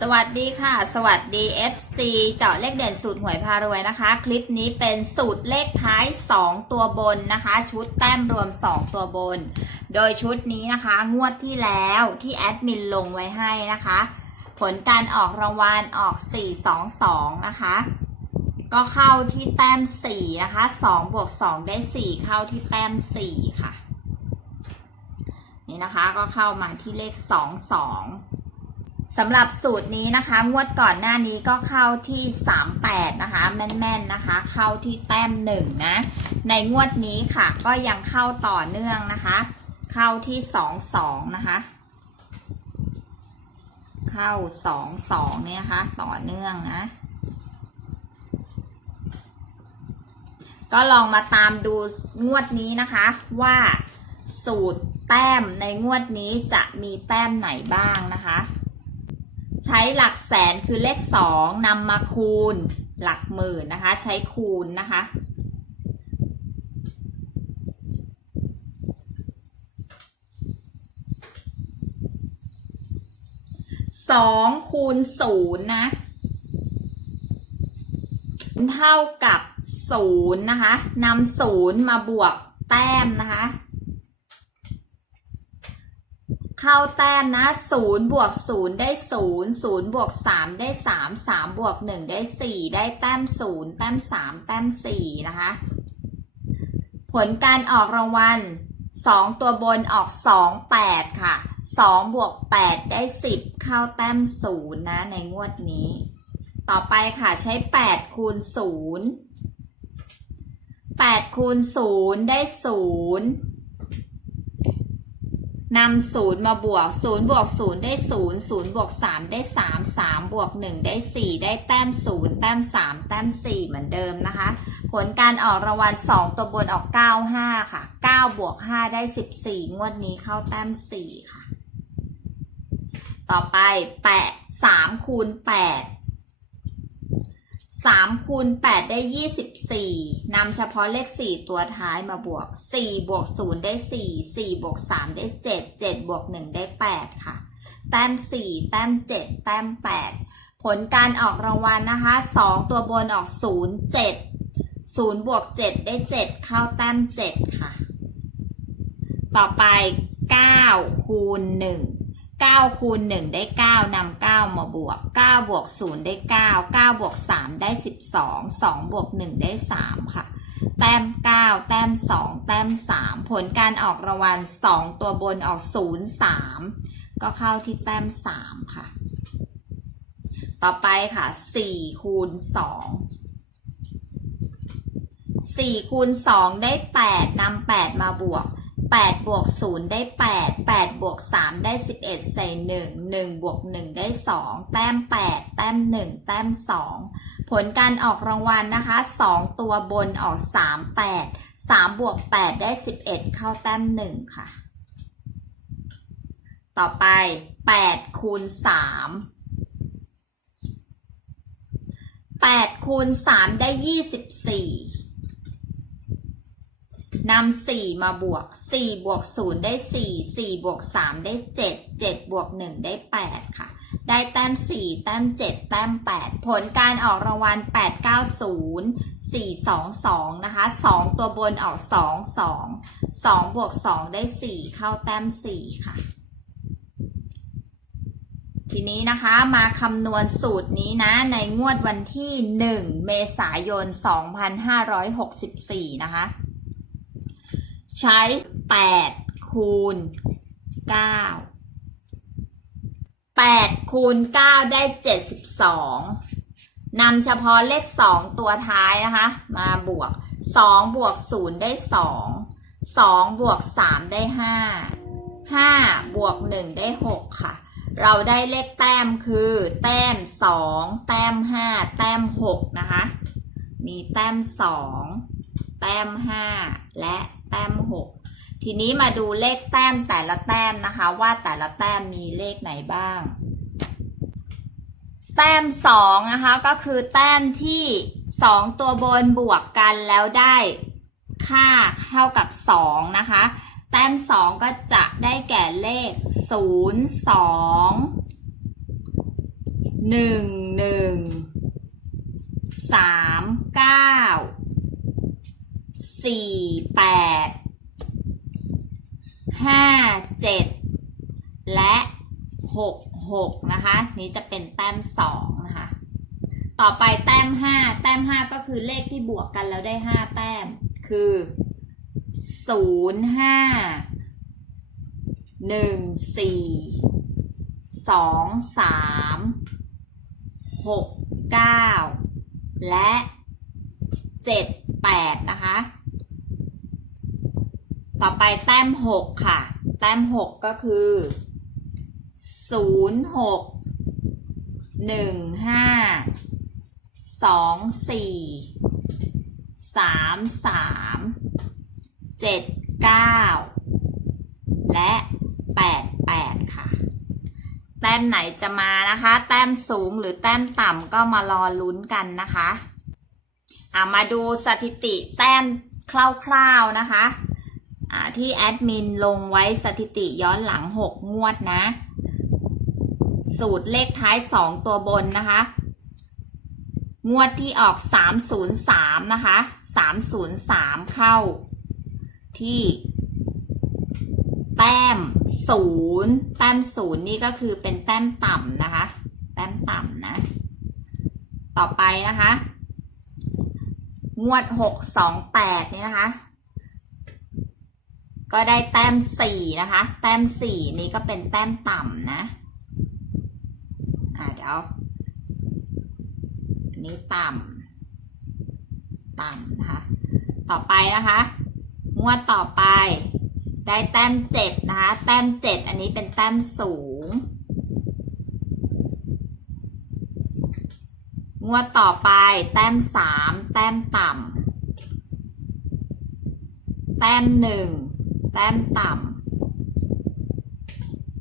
สวัสดีค่ะ สวัสดี FC เจาะเลขเด่นสูตรหวยพารวยนะคะ คลิปนี้เป็นสูตรเลขท้าย 2 ตัวบนนะคะ ชุดแต้มรวม 2 ตัวบน โดยชุดนี้นะคะ งวดที่แล้วที่แอดมินลงไว้ให้นะคะ ผลการออกรางวัลออก 422 นะคะ ก็เข้าที่แต้ม 4 นะคะ 2 บวก 2 ได้ 4 เข้าที่แต้ม 4 ค่ะ นี่นะคะก็เข้ามาที่เลข 2 2 สำหรับสูตรนี้นะคะ งวดก่อนหน้านี้ก็เข้าที่ 38 นะคะ แม่นๆนะคะ เข้าที่แต้มหนึ่งนะ ในงวดนี้ค่ะ ก็ยังเข้าต่อเนื่องนะคะ เข้าที่ 22 นะคะ เข้า 22 เนี่ยนะคะต่อเนื่องนะ ก็ลองมาตามดูงวดนี้นะคะว่าสูตรแต้มในงวดนี้จะมีแต้มไหนบ้างนะคะ ใช้หลักแสนคือเลขสองนำมาคูณหลักหมื่นนะคะ ใช้คูณนะคะสองคูณศูนย์นะเท่ากับศูนย์นะคะนำศูนย์มาบวกแต้มนะคะ เข้าแต้มนะศูนย์บวกศูนย์ได้ศูนย์ศูนย์บวกสามได้สามสามบวกหนึ่งได้สี่ได้แต้มศูนย์แต้มสามแต้มสี่นะคะ ผลการออกรางวัลสองตัวบนออกสองแปดค่ะสองบวกแปดได้สิบเข้าแต้มศูนย์นะ ในงวดนี้ ต่อไปค่ะใช้แปดคูณศูนย์แปดคูณศูนย์ได้ศู นำศูนย์มาบวกศูนย์บวกศูนย์ได้ศูนย์ศูนย์บวกสามได้สามสามบวกหนึ่งได้สี่ได้แต้มศูนย์แต้มสามแต้มสี่เหมือนเดิมนะคะ ผลการออกรางวัลสองตัวบนออกเก้าห้าค่ะเก้าบวกห้าได้สิบสี่งวดนี้เข้าแต้มสี่ค่ะ ต่อไปแปดสามคูณแปด สามคูณแปดได้ยี่สิบสี่นำเฉพาะเลขสี่ตัวท้ายมาบวกสี่บวกศูนย์ได้สี่สี่บวกสามได้เจ็ดเจ็ดบวกหนึ่งได้แปดค่ะ แต้มสี่แต้มเจ็ดแต้มแปดผลการออกรางวัลนะคะสองตัวบนออกศูนย์เจ็ดศูนย์บวกเจ็ดได้เจ็ดเข้าแต้มเจ็ดค่ะ ต่อไปเก้าคูณหนึ่ง 9คูณ1ได้9นำ9มาบวก9บวก0ได้9 9บวก3ได้ 12 2บวก1ได้ 3 ค่ะ แต้ม 9 แต้ม 2 แต้ม 3 ผลการออกรางวัล 2 ตัวบนออก 0 3 ก็เข้าที่แต้ม 3 ค่ะ ต่อไปค่ะ 4 คูณ2 4คูณ2ได้8นำ8มาบวก 8บวก0ได้ 8 8บวก3ได้ 11 ใส่ 1 1บวก1ได้ 2 แต้ม 8 แต้ม 1 แต้ม 2 ผลการออกรางวัลนะคะ 2 ตัวบนออก 3 8 3บวก8ได้ 11 เข้าแต้ม 1 ค่ะ ต่อไป 8 คูณ 3 8คูณ3ได้ 24 นำสี่มาบวกสี่บวกศูนย์ได้สี่สี่บวกสามได้เจ็ดเจ็ดบวกหนึ่งได้แปดค่ะ ได้แต้มสี่แต้มเจ็ดแต้มแปดผลการออกรางวัลแปดเก้าศูนย์สี่สองสองนะคะสองตัวบนออกสองสองสองบวกสองได้สี่เข้าแต้มสี่ค่ะทีนี้นะคะมาคำนวณสูตรนี้นะในงวดวันที่ 1 เมษายน 2564 นะคะ ใช้ 8 คูณ 9 8 คูณ 9 ได้ 72นำเฉพาะเลข 2 ตัวท้ายนะคะ มาบวก 2 บวก 0 ได้ 2 2 บวก 3 ได้ 5 5 บวก 1 ได้ 6 ค่ะ เราได้เลขแต้มคือ แต้ม 2 แต้ม 5 แต้ม 6 นะคะ มีแต้มสองแต้มห้าและ แต้มหกทีนี้มาดูเลขแต้มแต่ละแต้มนะคะ ว่าแต่ละแต้มมีเลขไหนบ้าง แต้มสองนะคะ ก็คือแต้มที่สองตัวบนบวกกันแล้วได้ค่าเท่ากับสองนะคะ แต้มสองก็จะได้แก่เลขศูนย์สองหนึ่งหนึ่งสามเก้า สี่แปดห้าเจ็ดและหกหกนะคะ นี้จะเป็นแต้มสองนะคะ ต่อไปแต้มห้าแต้มห้าก็คือเลขที่บวกกันแล้วได้ห้าแต้ม คือศูนย์ห้าหนึ่งสี่สองสามหกเก้าและเจ็ดแปดนะคะ ต่อไปแต้มหกค่ะ แต้มหกก็คือศูนย์หกหนึ่งห้าสองสี่สามสามเจ็ดเก้าและแปดแปดค่ะ แต้มไหนจะมานะคะ แต้มสูงหรือแต้มต่ำก็มารอลุ้นกันนะคะ อะมาดูสถิติแต้มคร่าวๆนะคะ ที่แอดมินลงไว้สถิติย้อนหลัง 6 งวดนะ สูตรเลขท้าย 2 ตัวบนนะคะ งวดที่ออก 303 นะคะ 303 เข้า ที่ แต้มศูนย์แต้มศูนย์นี่ก็คือเป็นแต้มต่ำนะคะ แต้มต่ำนะ ต่อไปนะคะ งวดหกสองแปดนี่นะคะ ก็ได้แต้มสี่นะคะ แต้มสี่นี่ก็เป็นแต้มต่ำนะ อ่าเดี๋ยวอันนี้ต่ำต่ำนะคะ ต่อไปนะคะงวดต่อไป ได้แต้มเจ็ดนะคะ แต้มเจ็ดอันนี้เป็นแต้มสูงงวดต่อไปแต้มสามแต้มต่ำแต้มหนึ่ง แต้มต่ำ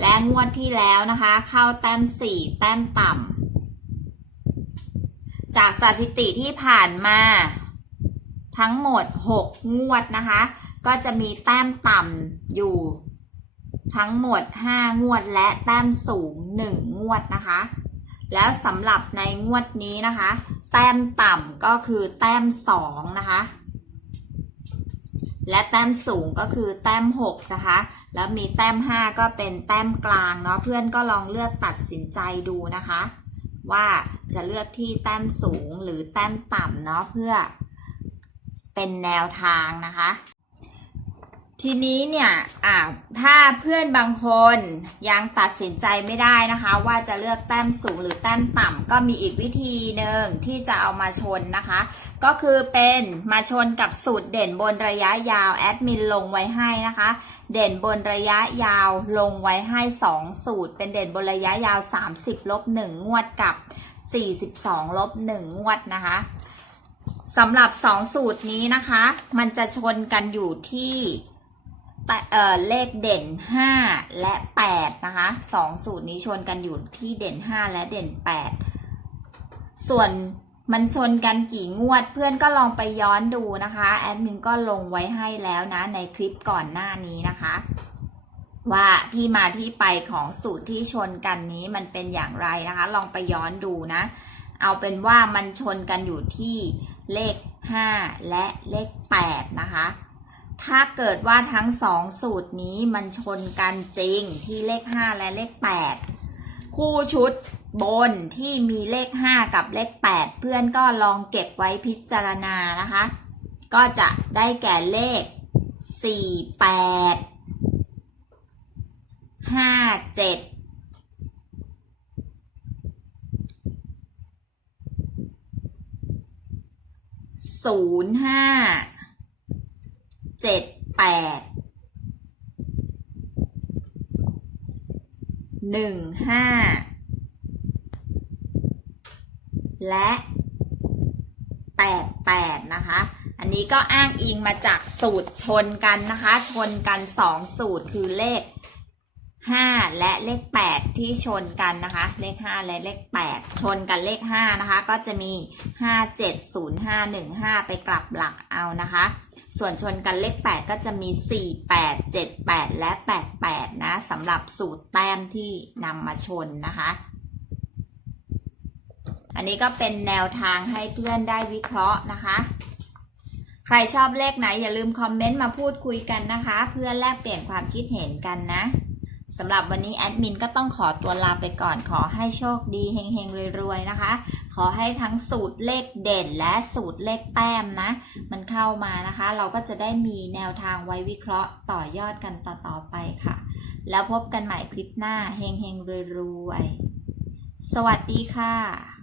และงวดที่แล้วนะคะ เข้าแต้มสี่แต้มต่ำจากสถิติที่ผ่านมา ทั้งหมด 6 งวดนะคะ ก็จะมีแต้มต่ำอยู่ ทั้งหมด 5 งวดและแต้มสูง 1 งวดนะคะ แล้วสำหรับในงวดนี้นะคะ แต้มต่ำก็คือแต้ม 2 นะคะ และแต้มสูงก็คือแต้ม 6 นะคะ แล้วมีแต้ม 5 ก็เป็นแต้มกลางเนาะเพื่อนก็ลองเลือกตัดสินใจดูนะคะ ว่าจะเลือกที่แต้มสูงหรือแต้มต่ำเนาะเพื่อเป็นแนวทางนะคะ ทีนี้เนี่ยถ้าเพื่อนบางคนยังตัดสินใจไม่ได้นะคะ ว่าจะเลือกแต้มสูงหรือแต้มต่ำก็มีอีกวิธีหนึ่งที่จะเอามาชนนะคะ ก็คือเป็นมาชนกับสูตรเด่นบนระยะยาวแอดมินลงไว้ให้นะคะ เด่นบนระยะยาวลงไว้ให้ 2 สูตร เป็นเด่นบนระยะยาว 30ลบ1งวดกับ 42ลบ1งวดนะคะสำหรับ 2 สูตรนี้นะคะ มันจะชนกันอยู่ที่เเลขเด่น 5 และ 8 นะคะ 2 สูตรนี้ชนกันอยู่ที่เด่น 5 และเด่น 8 ส่วน มันชนกันกี่งวดเพื่อนก็ลองไปย้อนดูนะคะ แอดมินก็ลงไว้ให้แล้วนะ ในคลิปก่อนหน้านี้นะคะ ว่าที่มาที่ไปของสูตรที่ชนกันนี้มันเป็นอย่างไรนะคะ ลองไปย้อนดูนะ เอาเป็นว่ามันชนกันอยู่ที่เลข 5 และเลข 8 นะคะ ถ้าเกิดว่าทั้งสองสูตรนี้มันชนกันจริงที่เลข 5 และเลข 8 คู่ชุด บนที่มีเลข 5 กับเลข 8 เพื่อนก็ลองเก็บไว้พิจารณานะคะ ก็จะได้แก่เลข 4 8 5 7 ศูนย์ห้าเจ็ดแปดหนึ่งห้า และแปด8นะคะ อันนี้ก็อ้างอิงมาจากสูตรชนกันนะคะ ชนกัน2สูตรคือเลข5และเลข8ที่ชนกันนะคะ เลข5และเลข8ชนกันเลข5นะคะ ก็จะมี5 7 0 5 1 5ไปกลับหลักเอานะคะ ส่วนชนกันเลข8ก็จะมี4 8 7 8และ8 8นะสำหรับสูตรแต้มที่นำมาชนนะคะ อันนี้ก็เป็นแนวทางให้เพื่อนได้วิเคราะห์นะคะ ใครชอบเลขไหนอย่าลืมคอมเมนต์มาพูดคุยกันนะคะ เพื่อแลกเปลี่ยนความคิดเห็นกันนะสำหรับวันนี้แอดมินก็ต้องขอตัวลาไปก่อนขอให้โชคดีเฮงๆรวยๆนะคะ ขอให้ทั้งสูตรเลขเด่นและสูตรเลขแต้มนะ มันเข้ามานะคะ เราก็จะได้มีแนวทางไว้วิเคราะห์ต่อยอดกันต่อๆไปค่ะ แล้วพบกันใหม่คลิปหน้าเฮงๆรวยๆสวัสดีค่ะ